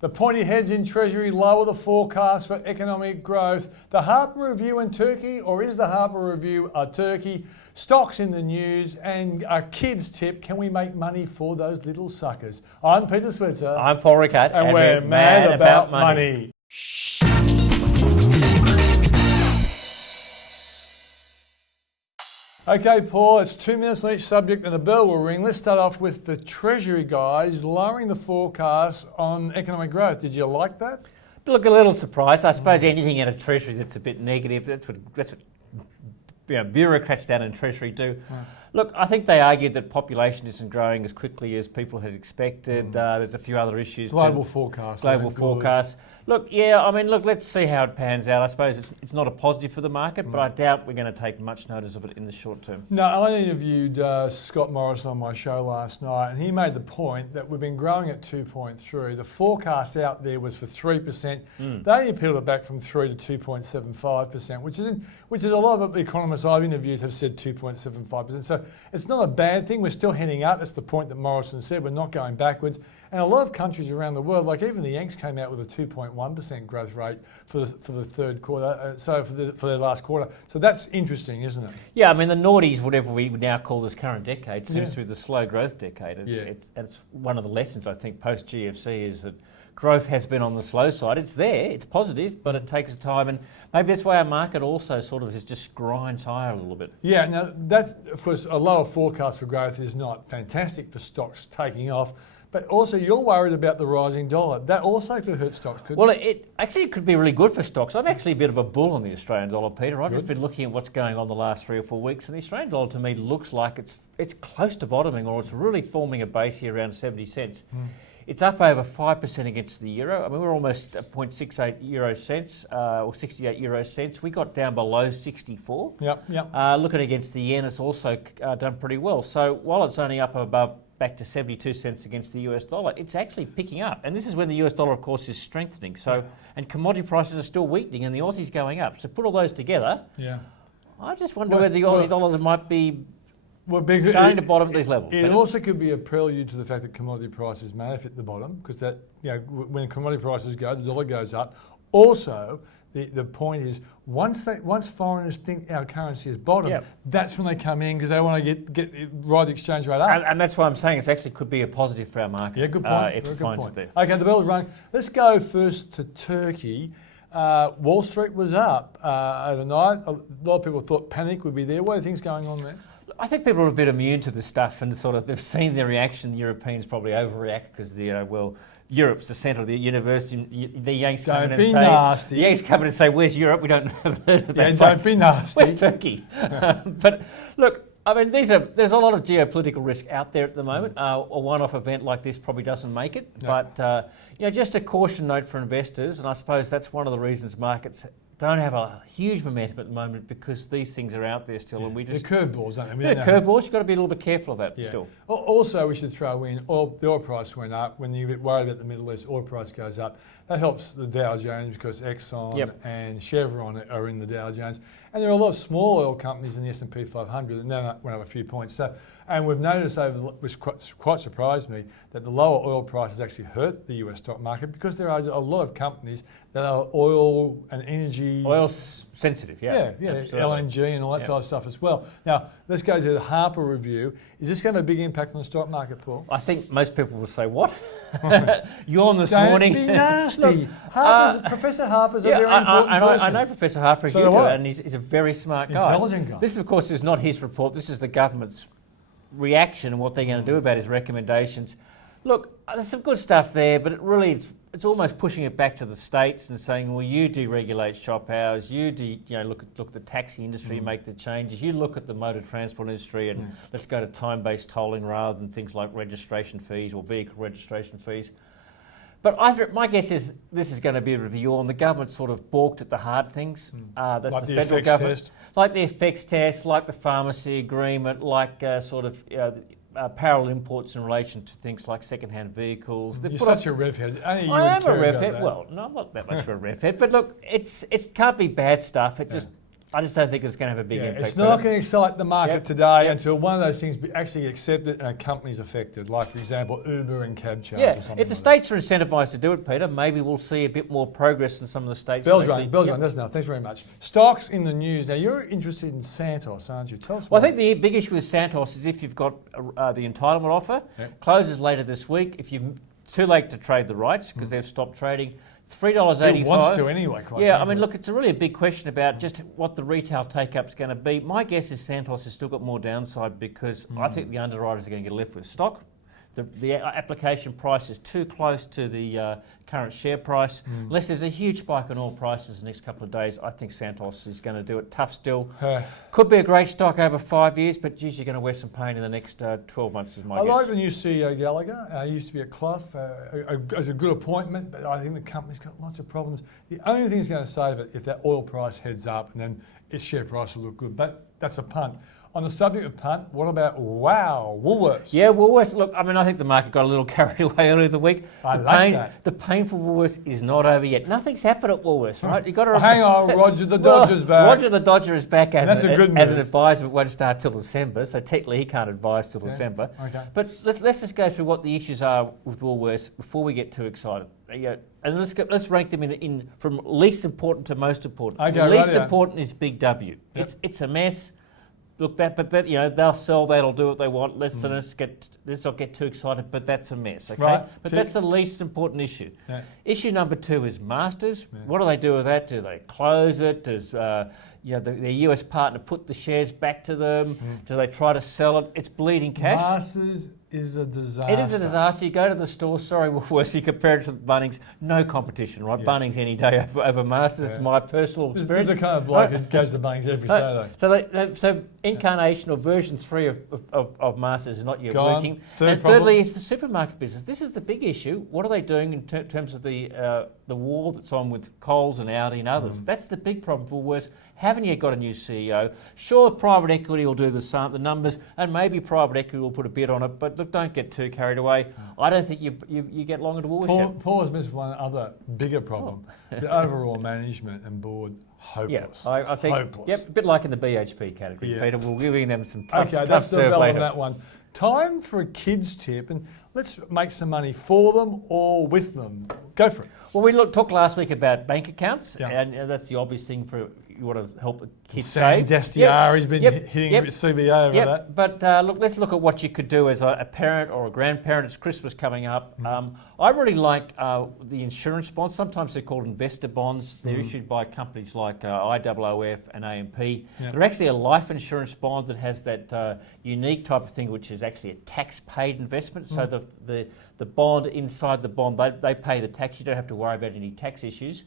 The pointy heads in Treasury lower the forecast for economic growth. The Harper Review in Turkey, or is the Harper Review a turkey? Stocks in the news and a kid's tip. Can we make money for those little suckers? I'm Peter Switzer. I'm Paul Ricard. And we're mad about money. Okay, Paul, it's 2 minutes on each subject and the bell will ring. Let's start off with the Treasury guys lowering the forecast on economic growth. Did you like that? Look, a little surprised. I suppose anything out of Treasury that's a bit negative, that's what bureaucrats down in Treasury do. Look, I think they argued that population isn't growing as quickly as people had expected. There's a few other issues. Global forecast. Look, let's see how it pans out. I suppose it's not a positive for the market, but I doubt we're going to take much notice of it in the short term. No, I interviewed Scott Morrison on my show last night, and he made the point that we've been growing at 2.3. The forecast out there was for 3%. They only peeled it back from 3 to 2.75%, which is a lot of economists I've interviewed have said 2.75%. So it's not a bad thing. We're still heading up. That's the point that Morrison said. We're not going backwards. And a lot of countries around the world, like even the Yanks, came out with a 2.1% growth rate for the third quarter. For their last quarter. So that's interesting, isn't it? Yeah, I mean the noughties, whatever we would now call this current decade, seems to be the slow growth decade. It's one of the lessons I think post GFC is that growth has been on the slow side. It's there, it's positive, but it takes time, and maybe that's why our market also sort of just grinds higher a little bit. Yeah, now that, of course, a lower forecast for growth is not fantastic for stocks taking off, but also you're worried about the rising dollar. That also could hurt stocks, couldn't it? It could be really good for stocks. I'm actually a bit of a bull on the Australian dollar, Peter. I've just been looking at what's going on the last 3 or 4 weeks, and the Australian dollar to me looks like it's close to bottoming, or it's really forming a base here around 70 cents. It's up over 5% against the euro. I mean, we're almost at 0.68 euro cents or 68 euro cents. We got down below 64. Looking against the yen, it's also done pretty well. So while it's only up back to 72 cents against the US dollar, it's actually picking up. And this is when the US dollar, of course, is strengthening. And commodity prices are still weakening and the Aussie's going up. So put all those together, I just wonder whether the Aussie dollars might be starting to bottom at these levels. It also could be a prelude to the fact that commodity prices may have hit the bottom, because that when commodity prices go, the dollar goes up. Also, the point is once foreigners think our currency is bottom, that's when they come in because they want to ride the exchange rate up. And that's why I'm saying it actually could be a positive for our market. Yeah, good point. If it finds it there. Okay, the bell's rung. Let's go first to Turkey. Wall Street was up overnight. A lot of people thought panic would be there. What are things going on there? I think people are a bit immune to this stuff and they've seen their reaction. The Europeans probably overreact because Europe's the centre of the universe. The Yanks come in and say, nasty. The Yanks come in and say, "Where's Europe? We don't have heard of that place. Don't be nasty. Where's Turkey?" But look, I mean, there's a lot of geopolitical risk out there at the moment. A one-off event like this probably doesn't make it. No. But just a caution note for investors, and I suppose that's one of the reasons markets don't have a huge momentum at the moment, because these things are out there still, and we just... They're curveballs, don't they? They're curveballs. You've got to be a little bit careful of that still. Also, we should throw in, the oil price went up. When you're a bit worried about the Middle East, oil price goes up. That helps the Dow Jones because Exxon and Chevron are in the Dow Jones. And there are a lot of small oil companies in the S&P 500, and they went up a few points. And we've noticed, which quite surprised me, that the lower oil prices actually hurt the US stock market, because there are a lot of companies that are oil and energy... Oil sensitive, LNG and all that type of stuff as well. Now, let's go to the Harper Review. Is this going to have a big impact on the stock market, Paul? I think most people will say, what? Yawn this morning. Don't be nasty. Professor Harper's a very important person. I know Professor Harper, and he's a very smart guy. Intelligent guy. This, of course, is not his report. This is the government's reaction and what they're going to do about his recommendations. Look, there's some good stuff there, but it's almost pushing it back to the states and saying, well, you deregulate shop hours, look at the taxi industry, make the changes, you look at the motor transport industry, and let's go to time-based tolling rather than things like registration fees or vehicle registration fees. But my guess is this is going to be a review on the government sort of balked at the hard things. That's like the federal government, test. Like the effects test, like the pharmacy agreement, like parallel imports in relation to things like second-hand vehicles. You're such a rev head. I am a rev head. Well, no, I'm not that much of a rev head. But look, it can't be bad stuff. I just don't think it's going to have a big impact. It's not going to excite the market today until one of those things actually accepted and a company's affected, like, for example, Uber and cab charge or something. If the states are incentivised to do it, Peter, maybe we'll see a bit more progress in some of the states. Bell's rung, that's enough. Thanks very much. Stocks in the news. Now, you're interested in Santos, aren't you? Tell us Well, I think the big issue with Santos is if you've got the entitlement offer, closes later this week. If you're too late to trade the rights because they've stopped trading, $3.85. It wants to anyway, quite frankly. I mean, look, it's a really big question about just what the retail take-up is going to be. My guess is Santos has still got more downside because I think the underwriters are going to get left with stock. The application price is too close to the current share price. Unless there's a huge spike in oil prices the next couple of days, I think Santos is going to do it tough still. Could be a great stock over 5 years, but geez, you're going to wear some pain in the next 12 months is my guess. I like the new CEO Gallagher. He used to be at Clough. It's a good appointment, but I think the company's got lots of problems. The only thing that's going to save it if that oil price heads up and then its share price will look good. But that's a punt. On the subject of punt, what about Woolworths? Yeah, Woolworths. Look, I mean, I think the market got a little carried away earlier in the week. The pain for Woolworths is not over yet. Nothing's happened at Woolworths, right? You got to hang on. Roger the Dodger's back. Roger the Dodger is back as an advisor, but won't start till December. So technically, he can't advise till December. Okay. But let's just go through what the issues are with Woolworths before we get too excited. And let's rank them in from least important to most important. Okay, the least important is Big W. Yep. It's a mess. Look, they'll sell. That'll do what they want. Let's not get too excited. But that's a mess, okay? Right. But that's the least important issue. Yeah. Issue number 2 is Masters. Yeah. What do they do with that? Do they close it? Does their US partner put the shares back to them? Do they try to sell it? It's bleeding cash. Masters is a disaster. It is a disaster. You go to the store, sorry, Woolworths, you compare it to Bunnings, no competition, right? Yeah. Bunnings any day over Masters. It's my personal experience. This is the kind of bloke who goes to Bunnings every Saturday. So incarnation or version 3 of Masters is not yet working. Thirdly, it's the supermarket business. This is the big issue. What are they doing in terms of the war that's on with Coles and Aldi and others? That's the big problem for Woolworths. Haven't yet got a new CEO. Sure, private equity will do the numbers, and maybe private equity will put a bid on it, but look, don't get too carried away. I don't think you get long into Woolworths. Paul has missed one other bigger problem. The overall management and board, hopeless. Yeah, I think, hopeless. Yep, a bit like in the BHP category, Peter. We're giving them some tough that's the bell later. On that one. Time for a kids tip, and let's make some money for them or with them. Go for it. Well, we talked last week about bank accounts, and that's the obvious thing for you want to help the kids save. Destiari's been hitting CBA over that. But look, let's look at what you could do as a parent or a grandparent. It's Christmas coming up. I really like the insurance bonds. Sometimes they're called investor bonds. They're issued by companies like IOOF and AMP. They're actually a life insurance bond that has that unique type of thing, which is actually a tax-paid investment. So the bond, inside the bond, they pay the tax. You don't have to worry about any tax issues.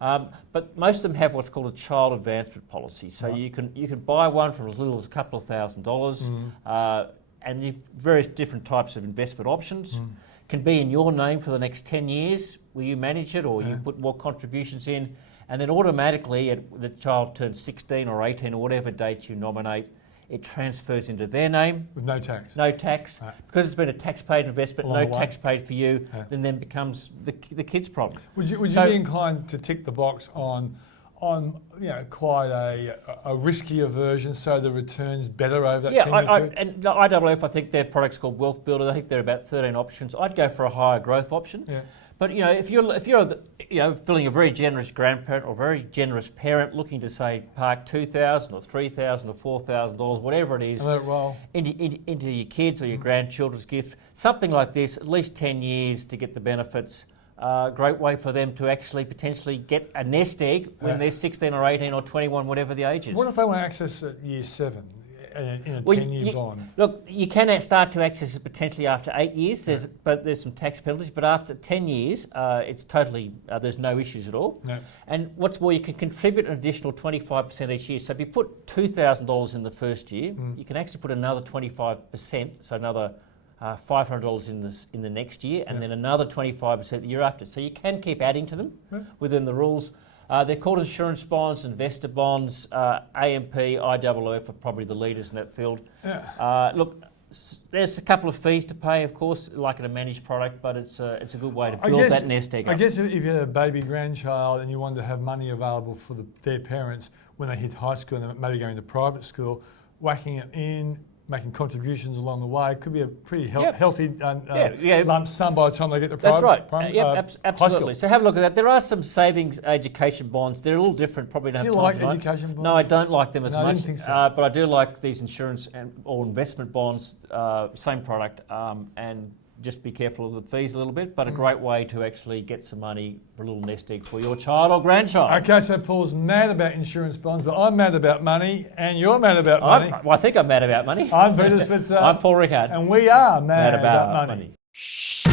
But most of them have what's called a child advancement policy. So you can buy one for as little as a couple of $1,000s, and you have various different types of investment options. Can be in your name for the next 10 years, where you manage it, or you put more contributions in, and then automatically, the child turns 16 or 18 or whatever date you nominate, it transfers into their name. With no tax. No tax. Right. Because it's been a tax-paid investment, no tax paid for you, then becomes the kid's problem. Would you be inclined to tick the box on quite a riskier version, so the return's better over that 10-year period? And IOOF, I think their product's called Wealth Builder. I think there are about 13 options. I'd go for a higher growth option. Yeah. But if you're feeling a very generous grandparent or very generous parent looking to say park $2,000 or $3,000 or $4,000, whatever it is, into your kids or your grandchildren's gift, something like this, at least 10 years to get the benefits. Great way for them to actually potentially get a nest egg when they're 16 or 18 or 21, whatever the age is. What if they want to access at year 7? In a 10-year bond? Look, you can start to access it potentially after 8 years, but there's some tax penalties. But after 10 years, it's totally, there's no issues at all. No. And what's more, you can contribute an additional 25% each year. So if you put $2,000 in the first year, you can actually put another 25%, so another $500 in the next year, and then another 25% the year after. So you can keep adding to them within the rules. They're called insurance bonds, investor bonds. AMP, IOOF are probably the leaders in that field. Yeah. Look, there's a couple of fees to pay, of course, like in a managed product, but it's a good way to build that nest egg up. I guess if you had a baby grandchild and you wanted to have money available for their parents when they hit high school and they're maybe going to private school, whacking it in, making contributions along the way could be a pretty healthy lump sum by the time they get to private. That's right. Absolutely. So have a look at that. There are some savings education bonds. They're a little different. Probably don't have time. You like education bonds? No, I don't like them as much. I didn't think so. But I do like these insurance or investment bonds. Same product, and just be careful of the fees a little bit. But a great way to actually get some money for a little nest egg for your child or grandchild. Okay, so Paul's mad about insurance bonds, but I'm mad about money, and you're mad about money. I think I'm mad about money. I'm Peter Switzer. I'm Paul Rickard. And we are mad about money. Shh.